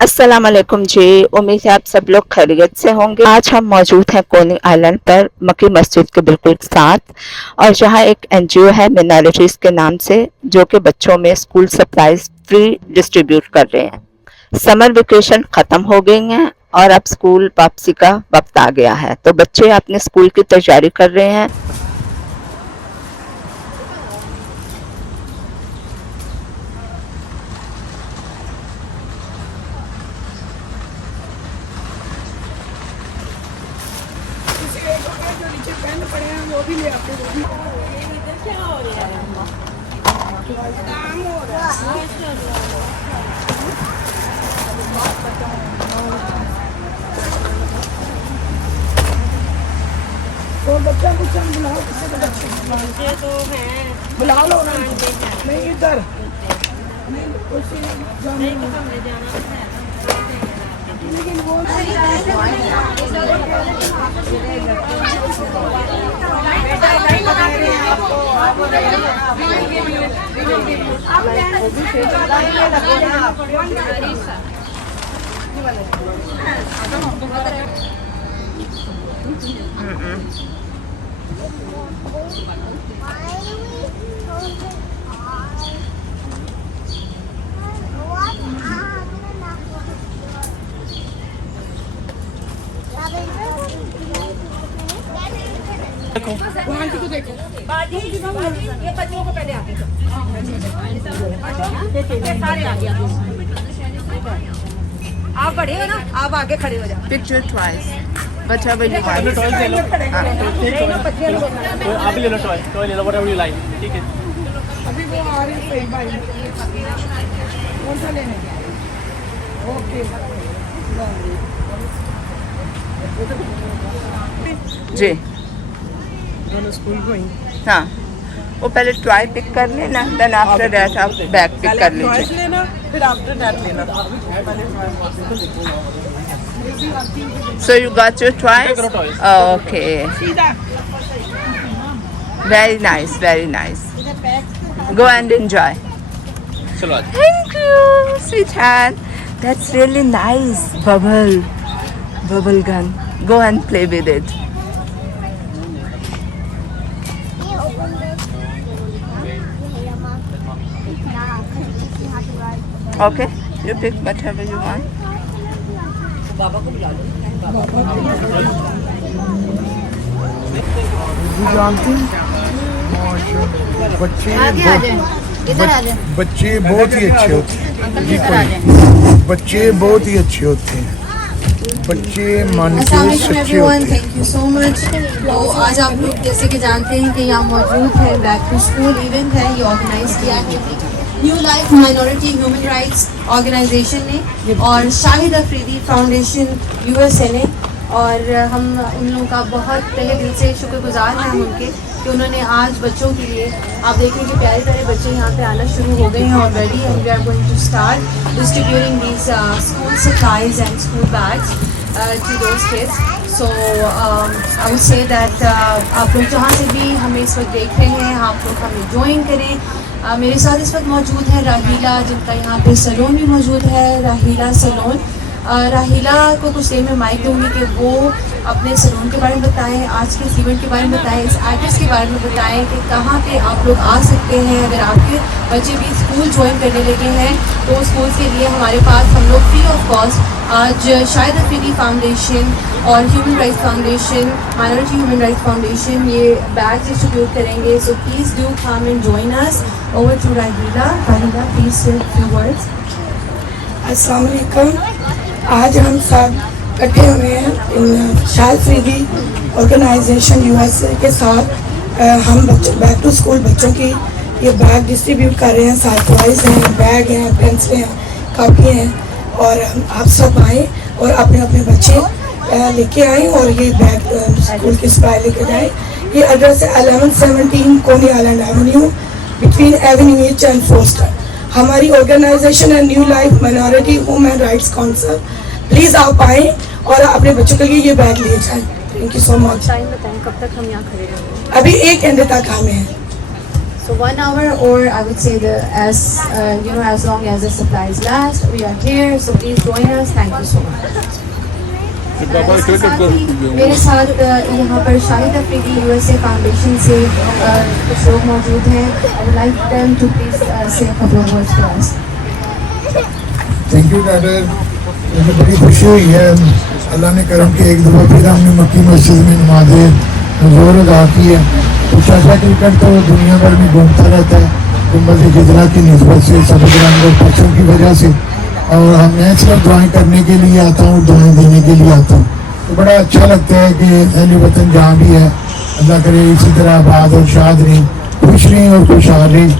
अस्सलाम वालेकुम जी। उम्मीद है आप सब लोग खैरियत से होंगे। आज हम मौजूद हैं कोनी आइलैंड पर मक्की मस्जिद के बिल्कुल साथ, और जहां एक एनजीओ है मिनॉरिटीज के नाम से, जो कि बच्चों में स्कूल सप्लाईज फ्री डिस्ट्रीब्यूट कर रहे हैं। समर वेकेशन खत्म हो गई हैं और अब स्कूल वापसी का वक्त आ गया है, तो बच्चे अपने स्कूल की तैयारी कर रहे हैं। तो बच्चा कुछ बुलाओ, किसी को बच्चे तो हैं, बुला लो ना। नहीं इधर नहीं, उसी जाने लेकिन वो आंटी को देखो, ये बच्चों को पहले आगे सारे आ गया। आप बड़े हो ना, आप आगे खड़े हो जाओ। पिक्चर ट्वाइस, बच्चा बच्चा आप ले लो टॉय ले लो व्हाटएवर यू लाइक। ठीक है, अभी वो आ रही है भाई, कौन सा लेने? ओके जी। दोनों स्कूल गोइंग। हाँ, वो पहले ट्राई पिक कर लेना, देन आफ्टर दैट आप बैग पिक कर लीजिए। लेना, फिर आफ्टर दैट लेना। So you got your twice? Oh, okay. Very nice, very nice. Go and enjoy. चलो आज Thank you, sweetheart. That's really nice. Bubble gun. Go and play with it. Okay, you pick whatever you want. जानती बच्चे बहुत ही अच्छे होते हैं जी, कोई बच्चे बहुत ही अच्छे होते हैं, बच्चे मन के सच्चे होते हैं। Thank you so much. तो आज आप लोग जैसे कि जानते हैं कि यहाँ मौजूद है बैक टू स्कूल इवेंट है, ये ऑर्गेनाइज किया है new life minority human rights organisation ने और शाहिद अफरीदी फाउंडेशन यूएसए ने, और हम उन लोगों का बहुत तहे दिल से शुक्रगुजार हैं उनके कि उन्होंने आज बच्चों के लिए, आप देखें कि प्यारे प्यारे बच्चे यहाँ पे आना शुरू हो गए हैं already, and we are going to start distributing these school supplies and school bags to those kids. So I would say that आप लोग जहाँ से भी हमें इस वक्त देख रहे हैं, आप लोग हमें ज्वाइन करें। मेरे साथ इस वक्त मौजूद है राहीला, जिनका यहाँ पे सैलून भी मौजूद है, राहीला सैलून। राहीला को कुछ देर में माइक दूंगी कि वो अपने सैलून के बारे में बताएं, आज के इस इवेंट के बारे में बताएं, इस एड्रेस के बारे में बताएं कि कहाँ पे आप लोग आ सकते हैं। अगर आपके बच्चे भी स्कूल ज्वाइन करने लगे हैं तो स्कूल के लिए हमारे पास हम लोग फ्री ऑफ कॉस्ट आज शाहिद अफरीदी फाउंडेशन और human rights foundation, minority human rights foundation, ये बैग डिस्ट्रीब्यूट करेंगे। So please do come and join us. Over to Raheela. Raheela, please से फ्यू वर्ड्स। अस्सलाम वालेकुम। आज हम सब इकट्ठे हुए हैं शाहिद अफरीदी ऑर्गेनाइजेशन यूएसए के साथ। हम बच्चों बैक टू स्कूल बच्चों की ये बैग डिस्ट्रीब्यूट कर रहे हैं। साइकिल्स हैं, बैग हैं, पेंसिलें हैं, कापी हैं, और आप सब आएँ और अपने अपने बच्चे लेके आएँ और ये बैग स्कूल की सप्लाई लेके जाएँ। ये एड्रेस है 1117 Coney Island avenue between avenue H and Foster. हमारी ऑर्गेनाइजेशन है new life minority human rights council. Please आप आएँ और अपने बच्चों के लिए ये बैग ले जाएँ। Thank you so much. Time बताएं कब तक हम यहाँ खड़े रहेंगे? अभी 1 घंटे तक हमें है। So 1 hour, or I would say as long as the supplies last, we are here. So please join us. Thank you so much. इसके साथ ही मेरे साथ यहाँ पर शाहिद अफरीदी USA फाउंडेशन से कुछ लोग मौजूद हैं. I would like them to please say a couple of words to us. Thank you doctor, मुझे बड़ी खुशी हुई है, अल्लाह ने करम कि एक दफ़ा फिर हमने मक्की मस्जिद में नमाज़ें ज़ोर अदा की है. तो चाचा क्रिकेट तो दुनिया भर में घूमता रहता है गुंबद गिजरा की निस्बत से, सब्ज़ रंग और पक्षों की वजह से, और हम मैं सिर्फ दुआएं करने के लिए आता हूँ, दुआएं देने के लिए आता हूँ. तो बड़ा अच्छा लगता है कि अहले वतन जहाँ भी है अल्लाह करे इसी तरह आबाद और शाद रहें, खुश रहें और खुशहाल रहें.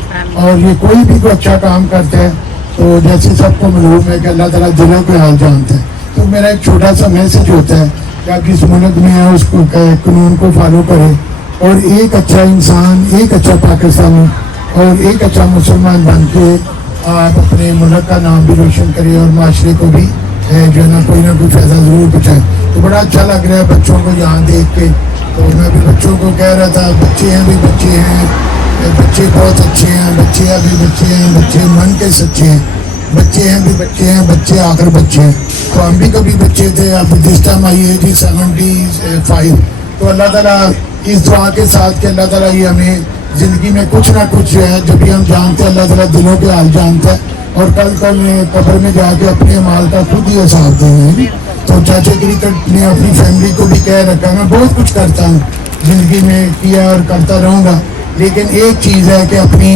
और ये कोई भी कोई अच्छा काम करता है तो जैसे सबको मालूम है कि अल्लाह ताला दिलों के हाल जानता है. तो मेरा एक छोटा सा मैसेज होता है कि आप जिस मुल्क में है उसको कानून को फॉलो करें, और एक अच्छा इंसान, एक अच्छा पाकिस्तानी और एक अच्छा मुसलमान बन के आप अपने मुल्क का नाम भी रोशन करें और माशरे को भी जो है ना कोई फ़ायदा ज़रूर पहुँचाए. तो बड़ा अच्छा लग रहा है बच्चों को यहाँ देख के. तो मैं भी बच्चों को कह रहा था, बच्चे हैं भी बच्चे हैं, बच्चे बहुत अच्छे हैं, बच्चे अभी बच्चे हैं, बच्चे मन के सच्चे हैं, बच्चे हैं भी बच्चे हैं, बच्चे आकर बच्चे हैं. तो हम भी कभी बच्चे थे. अब दिस टाइम आई है जी 75. तो अल्लाह ताला इस दुआ के साथ कि अल्लाह ताला ये हमें ज़िंदगी में कुछ ना कुछ जो है, जब भी हम जानते हैं अल्लाह ताला दिलों के हाल जानता है, और कल में कब्र में जाके अपने माल का खुद ही हिसाब देंगे. तो चाचा क्रिकेट ने अपनी फैमिली को भी कह रखा, मैं बहुत कुछ करता हूँ ज़िंदगी में, किया और करता रहूँगा, लेकिन एक चीज़ है कि अपनी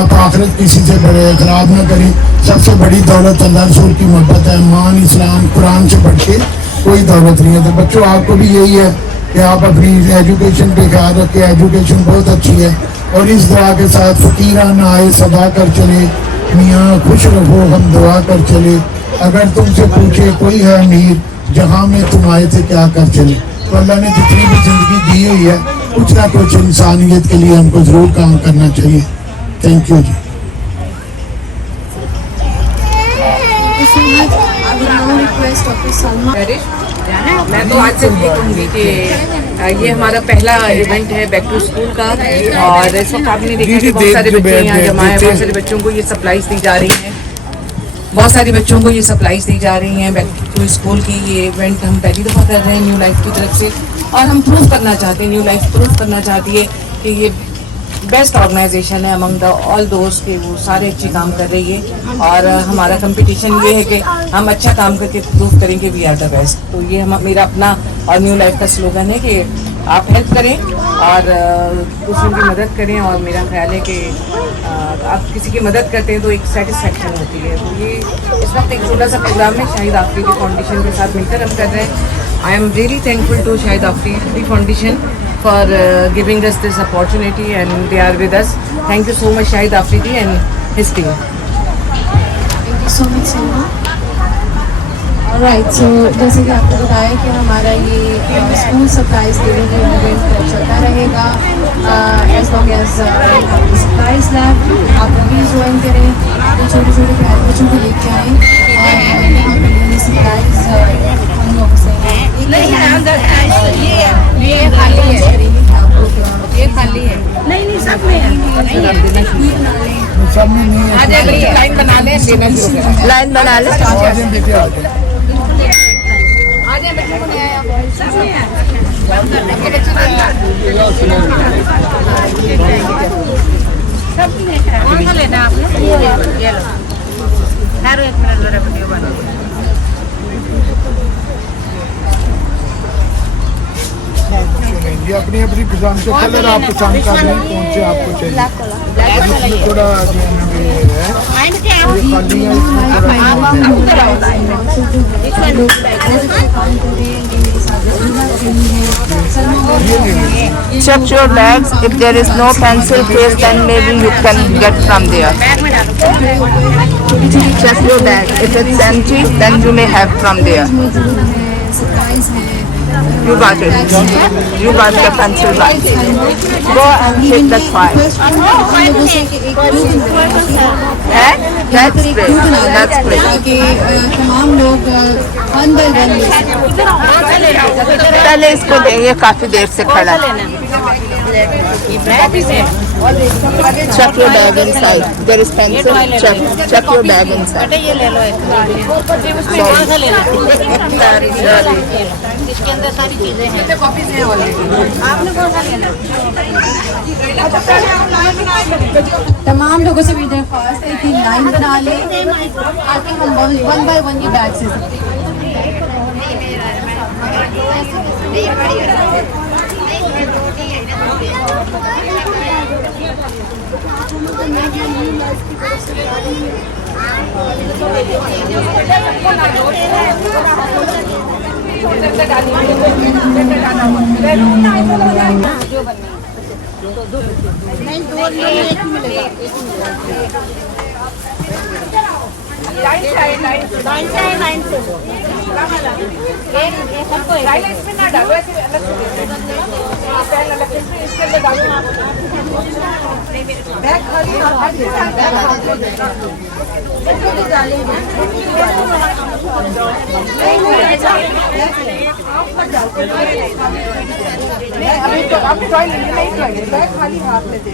आप आखिरत किसी से बड़े खराब ना करें. सबसे बड़ी दौलत अल्लाह रसूल की मोहब्बत है. मान इस्लाम कुरान से बढ़ के कोई दौलत नहीं है. तो बच्चों आपको भी यही है कि आप अपनी एजुकेशन पे ख्याल रखें. एजुकेशन बहुत अच्छी है, और इस दुआ के साथ फकीराना आए सदा कर चले, मियाँ खुश रहो हम दुआ कर चले, अगर तुमसे पूछे कोई है अमीर जहाँ में तुम आए थे क्या कर चले. तो अल्लाह ने जितनी भी ज़िंदगी दी हुई है कुछ ना कुछ इंसानियत के लिए हमको ज़रूर काम करना चाहिए. Thank you ji. I will now request Dr. Salma. मैं तो आज से ये कहूँगी कि ये हमारा पहला इवेंट है बैक टू स्कूल का, और इस वक्त आपने देखा कि बहुत सारे बच्चे यहाँ जमा है, बहुत सारे बच्चों को ये सप्लाईज दी जा रही हैं, बहुत सारे बच्चों को ये सप्लाईज दी जा रही हैं बैक टू स्कूल की. ये इवेंट हम पहली दफ़ा कर रहे हैं न्यू लाइफ की तरफ से, और हम प्रूव करना चाहते हैं, न्यू लाइफ प्रूव करना चाहती है कि ये बेस्ट ऑर्गेनाइजेशन है अमंग द ऑल दोस्त के, वो सारे अच्छे काम कर रही है. और हमारा कंपटीशन ये है कि हम अच्छा काम करके प्रूव करें कि वी आर द बेस्ट. तो ये हम मेरा अपना और न्यू लाइफ का स्लोगन है कि आप हेल्प करें और दूसरों की मदद करें, और मेरा ख्याल है कि आप किसी की मदद करते हैं तो एक सेटिस्फेक्शन होती है. तो ये इस वक्त एक छोटा सा प्रोग्राम है शाहिद आफरीदी फाउंडेशन के साथ मिलकर हम कर रहे हैं. I am really thankful to Shahid Afridi foundation for giving us this opportunity, and they are with us. Thank you so much Shahid Afridi and his team. Thank you so much Salma. Alright, so जैसे कि आपको बताया कि हमारा ये school supplies देने का event चलता रहेगा as long as supplies lab. आप भी ज्वाइन करें, तो छोटे छोटे प्यारे बच्चों को लेके आएँ, और यहाँ पर ये सप्लाईज हम लोग से ये खाली है, ये खाली है, नहीं सब में है. सब में नहीं है. आज एक लाइन बना लें, देना शुरू करें. लाइन बना ले. आज बच्चों को नहीं आया, सब में है. कौन सा लेना है आपने? ये लो. ठहरो एक मिनट जरा वीडियो बना. ये अपनी अपनी पसंद के कलर आप पसंद कर लें कौन से आपको चाहिए. इसमें थोड़ा जो है ये खाली है, इसमें Check your bags. If there is no pencil case, then maybe you can get from there. Check your bag. If it's empty, then you may have from there. You got it. You got the pencil bag. Go and take the file. That's great. That's great. ताकि तमाम लोग अंदर बन पहले इसको देंगे, काफी देर से खड़ा है. Check your bag inside. There is pencil. Check your bag inside. ये ले लो एक उसमें कौन सा ले लो इसके अंदर सारी चीजें हैं आपने कौन सा लेना तमाम लोगों से भी दरख्वास्त है कि लाइन बना ले ताकि हम 1 by 1 ये बैग से खाली हाथ में दे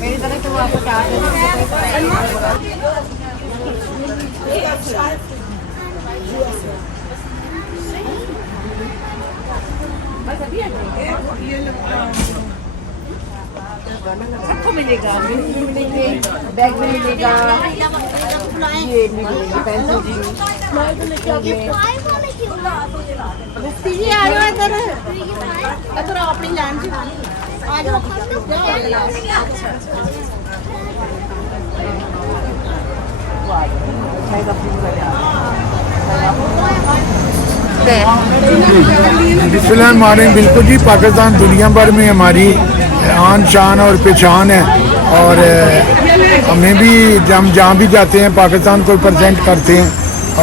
मेरी तरह तो आपको सबको मिलेगा बैग में मिलेगा ये मिलेगी पेंसिल जी आ जाओ इधर इधर अपनी लाइन से आ जाओ बिस्मिल्लाहिर्रहमानिर्रहीम। बिल्कुल जी, पाकिस्तान दुनिया भर में हमारी आन शान और पहचान है और हमें भी हम जहाँ भी जाते हैं पाकिस्तान को रिप्रेजेंट करते हैं।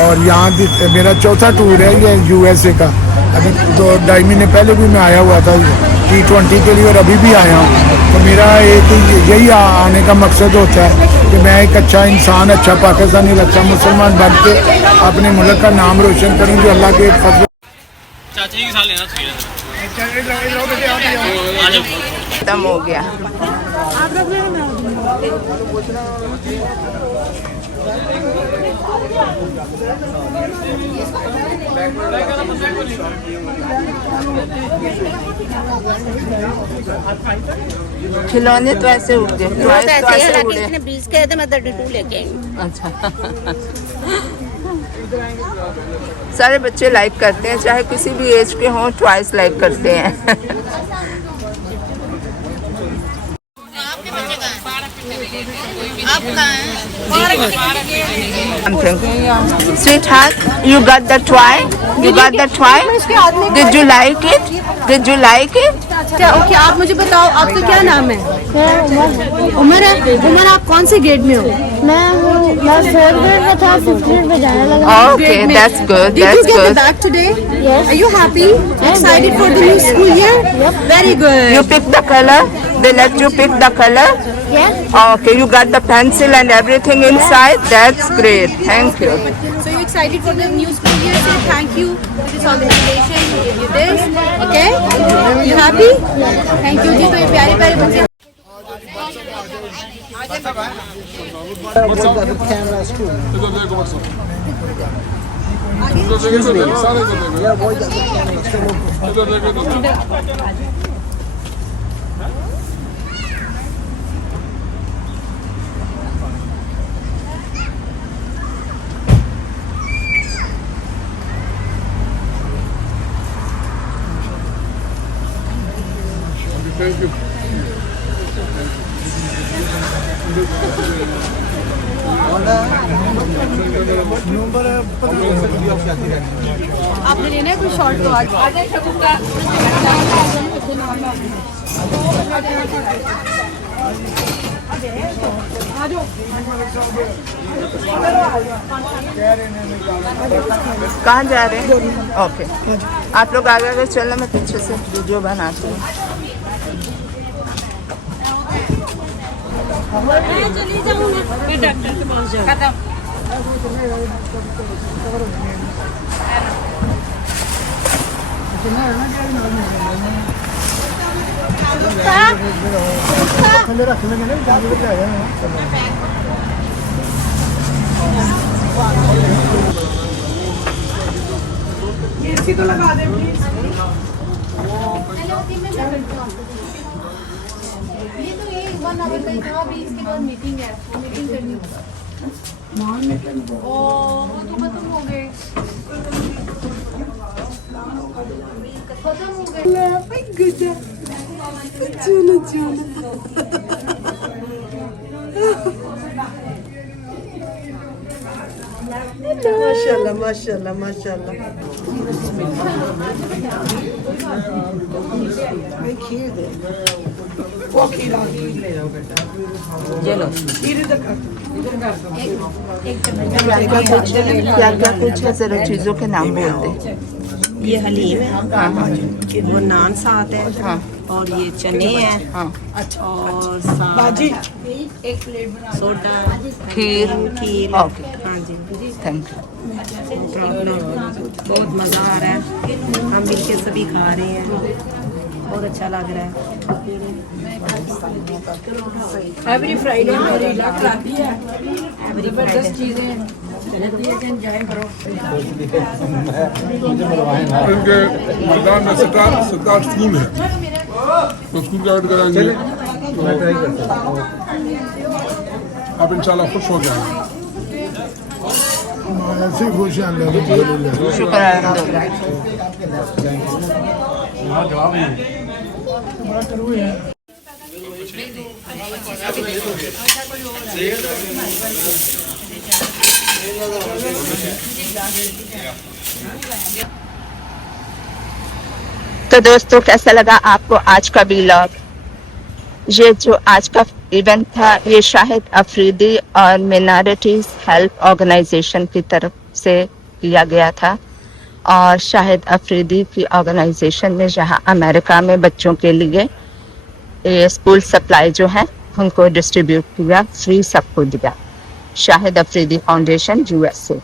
और यहाँ मेरा चौथा टूर है ये USA का। अभी 2-2.5 महीने पहले भी मैं आया हुआ था T20 के लिए और अभी भी आया हूँ। तो मेरा एक यही आने का मकसद होता है कि मैं एक अच्छा इंसान, अच्छा पाकिस्तानी, अच्छा मुसलमान बन के अपने मुल्क का नाम रोशन करूँ जो अल्लाह के फजल। चाची के साथ लेना चाहिए खत्म हो गया। खिलौने तो ऐसे उड़ गए, तो ऐसे उड़े। इसने 20 कहे थे मैं 32 लेके आई। अच्छा सारे बच्चे लाइक करते हैं, चाहे किसी भी एज के हों, ट्वाइस लाइक करते हैं। Sweetheart, you got the toy? You got the toy? Did you like it? Did you like it? Okay आप मुझे बताओ आपका क्या नाम है? उमर है। उमर आप कौन से ग्रेड में हो? मैं 4th grade में था, 5th grade में जाने लगा। Okay, that's good. Did That's you get the good. bag today? Yes. Are you happy? Excited for the new school year? Yep. Very good. You pick the color. They let you pick the color. Yes. Okay, you got the pencil and everything inside. That's great. Thank you. So you excited for the new school year? Say thank you to this organization who gave you this. Okay? You happy? Thank you जी। तो ये प्यारे प्यारे बच्चे आपने लेना है कोई short तो आज कहाँ जा रहे हैं? ओके, आप लोग आगे आगे चलना, मैं पीछे से वीडियो बनाती हूँ। चली जाऊंगी मैं डॉक्टर के पास जाऊँ। ये तो ये 1 आवर का ही था, अभी इसके बाद मीटिंग है, मीटिंग करनी होगा। वो तो खत्म हो गए, खत्म हो गए। चलो चलो माशाल्लाह माशाल्लाह माशाल्लाह। खीर दे वो खीरा क्या क्या कुछ है, जरा चीजों के नाम बोल दे। ये हलीम है, हाँ हाँ वो नान साथ है, हाँ और ये चने हैं, हाँ, और साथ बाजी सोडा, खीर, खीर। ओके, हाँ जी, थैंक यू। बहुत मज़ा आ रहा है, हम मिलके सभी खा रहे हैं, बहुत अच्छा लग रहा है। एवरी फ्राइडे हमारी खिलाती है, जबरदस्त चीज़ें एंजॉय करो। इनके मैदान में सरकार स्कूल है, तो स्कूल का ऐड कराएंगे आप इंशाल्लाह खुश हो जाएंगे। ऐसे खुश हैं अल्हम्दुलिल्लाह। शुक्र है। तो दोस्तों, कैसा लगा आपको आज का व्लॉग? ये जो आज का इवेंट था, ये शाहिद अफरीदी और मिनॉरिटीज हेल्प ऑर्गेनाइजेशन की तरफ से किया गया था। और शाहिद अफरीदी की ऑर्गेनाइजेशन ने जहां अमेरिका में बच्चों के लिए ये स्कूल सप्लाई जो है उनको डिस्ट्रीब्यूट किया, फ्री सबको दिया। Shahid Afridi foundation USA।